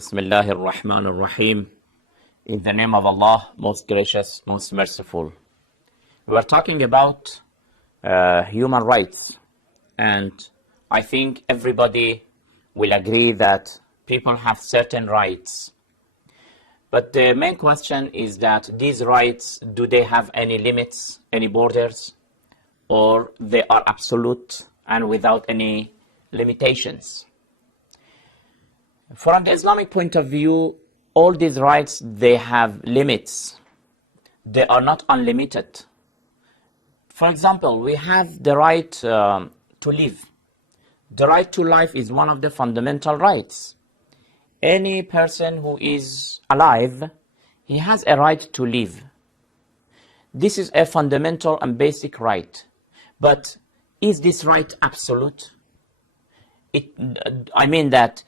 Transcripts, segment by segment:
Bismillahir Rahmanir Rahim. In the name of Allah, most gracious, most merciful. We are talking about human rights, and I think everybody will agree that people have certain rights. But the main question is that these rights, do they have any limits, any borders, or they are absolute and without any limitations? From the Islamic point of view, all these rights, they have limits. They are not unlimited. For example, we have the right to live. The right to life is one of the fundamental rights. Any person who is alive, he has a right to live. This is a fundamental and basic right. But is this right absolute? I mean that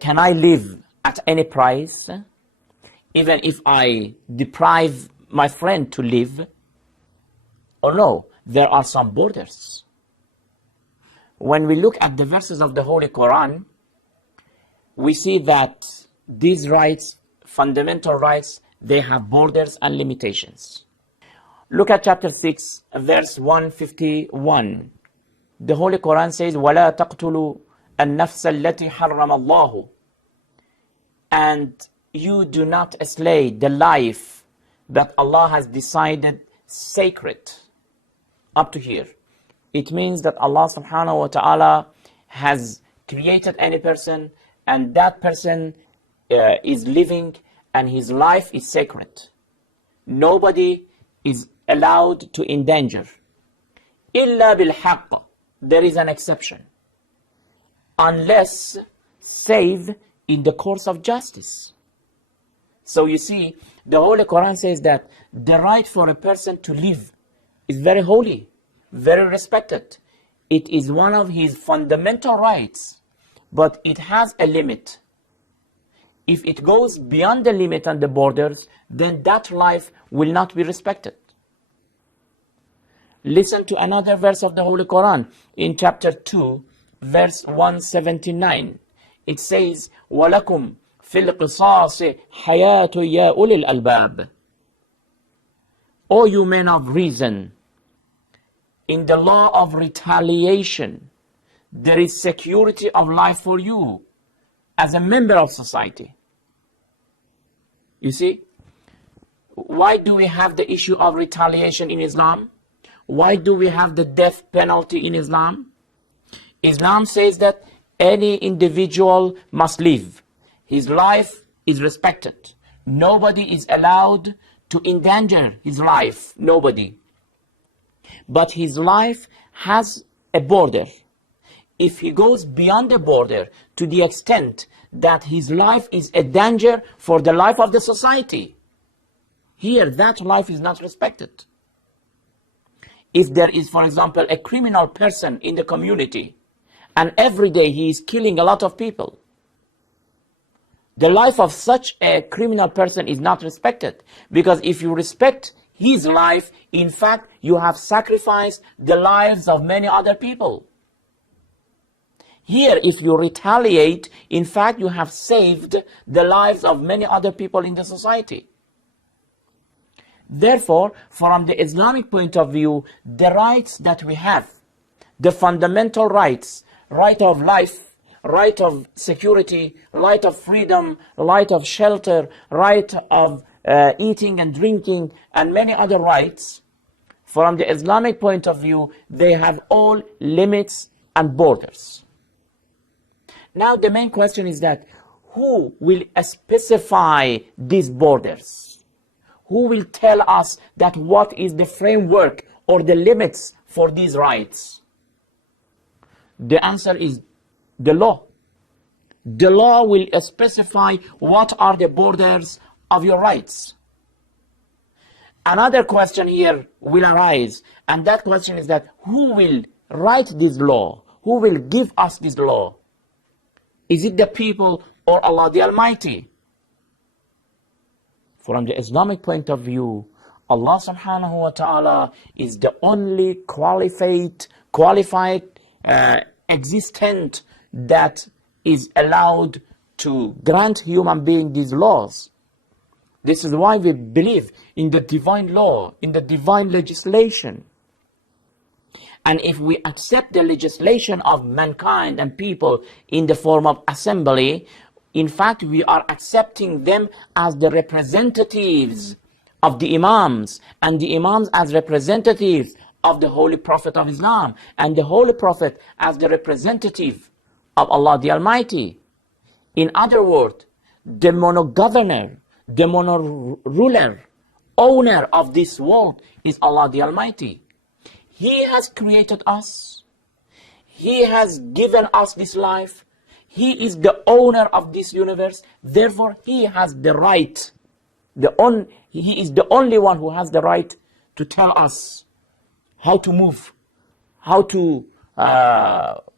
can I live at any price, even if I deprive my friend to live? Or no, there are some borders. When we look at the verses of the Holy Quran, we see that these rights, fundamental rights, they have borders and limitations. Look at chapter 6, verse 151. The Holy Quran says, وَلَا تَقْتُلُوا النَّفْسَ الَّتِي حَرَّمَ اللَّهُ. And you do not slay the life that Allah has decided sacred. Up to here. It means that Allah subhanahu wa ta'ala has created any person, and that person is living and his life is sacred. Nobody is allowed to endanger. إِلَّا بِالْحَقِّ. There is an exception. Unless save in the course of justice. So you see, the Holy Quran says that the right for a person to live is very holy, very respected. It is one of his fundamental rights, but it has a limit. If it goes beyond the limit and the borders, then that life will not be respected. Listen to another verse of the Holy Quran in chapter 2, verse 179. It says, وَلَكُمْ فِي الْقِصَاصِ حَيَاةٌ يَا أُولِي الْأَلْبَابِ. O you men of reason, in the law of retaliation, there is security of life for you as a member of society. You see, why do we have the issue of retaliation in Islam? Why do we have the death penalty in Islam? Islam says that any individual must live. His life is respected. Nobody is allowed to endanger his life. Nobody. But his life has a border. If he goes beyond the border to the extent that his life is a danger for the life of the society, here that life is not respected. If there is, for example, a criminal person in the community, and every day he is killing a lot of people, the life of such a criminal person is not respected. Because if you respect his life, in fact, you have sacrificed the lives of many other people. Here, if you retaliate, in fact, you have saved the lives of many other people in the society. Therefore, from the Islamic point of view, the rights that we have, the fundamental rights, right of life, right of security, right of freedom, right of shelter, right of eating and drinking, and many other rights, from the Islamic point of view, they have all limits and borders. Now the main question is that who will specify these borders? Who will tell us that what is the framework or the limits for these rights? The answer is the law. The law will specify what are the borders of your rights. Another question here will arise, and that question is that who will write this law? Who will give us this law? Is it the people or Allah the Almighty? From the Islamic point of view, Allah subhanahu wa ta'ala is the only qualified existent that is allowed to grant human beings these laws. This is why we believe in the divine law, in the divine legislation. And if we accept the legislation of mankind and people in the form of assembly, in fact, we are accepting them as the representatives of the Imams, and the Imams as representatives of the Holy Prophet of Islam, and the Holy Prophet as the representative of Allah the Almighty. In other words, the mono-governor, the mono-ruler, owner of this world is Allah the Almighty. He has created us. He has given us this life. He is the owner of this universe. Therefore, He has the right. He is the only one who has the right to tell us how to move, how to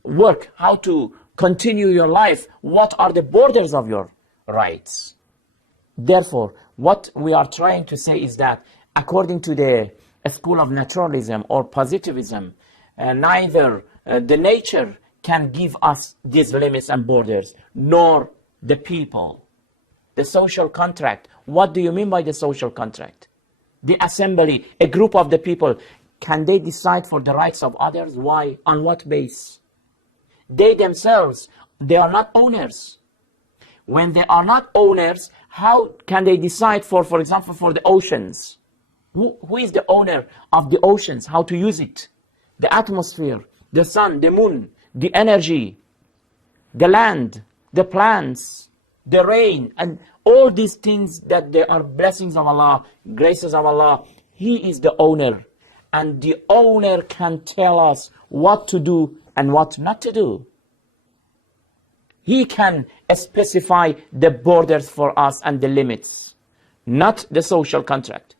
work, how to continue your life. What are the borders of your rights? Therefore, what we are trying to say is that according to the school of naturalism or positivism, neither the nature can give us these limits and borders, nor the people. The social contract. What do you mean by the social contract? The assembly, a group of the people, can they decide for the rights of others? Why? On what base? They themselves, they are not owners. When they are not owners, how can they decide for example, for the oceans? Who is the owner of the oceans? How to use it? The atmosphere, the sun, the moon, the energy, the land, the plants, the rain, and all these things that they are blessings of Allah, graces of Allah. He is the owner. And the owner can tell us what to do and what not to do. He can specify the borders for us and the limits, not the social contract.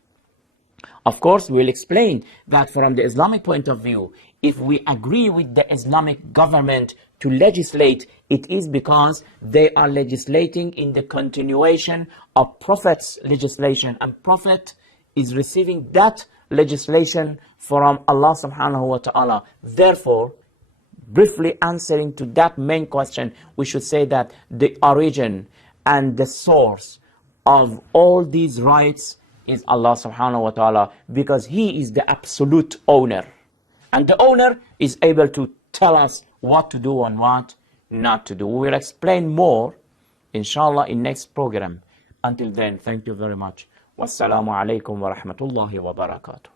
Of course, we'll explain that from the Islamic point of view, if we agree with the Islamic government to legislate, it is because they are legislating in the continuation of Prophet's legislation, and Prophet is receiving that legislation from Allah subhanahu wa ta'ala. Therefore, briefly answering to that main question, we should say that the origin and the source of all these rights is Allah subhanahu wa ta'ala, because He is the absolute owner. And the owner is able to tell us what to do and what not to do. We will explain more, inshallah, in next program. Until then, thank you very much. Wassalamu alaikum wa rahmatullahi wa barakatuh.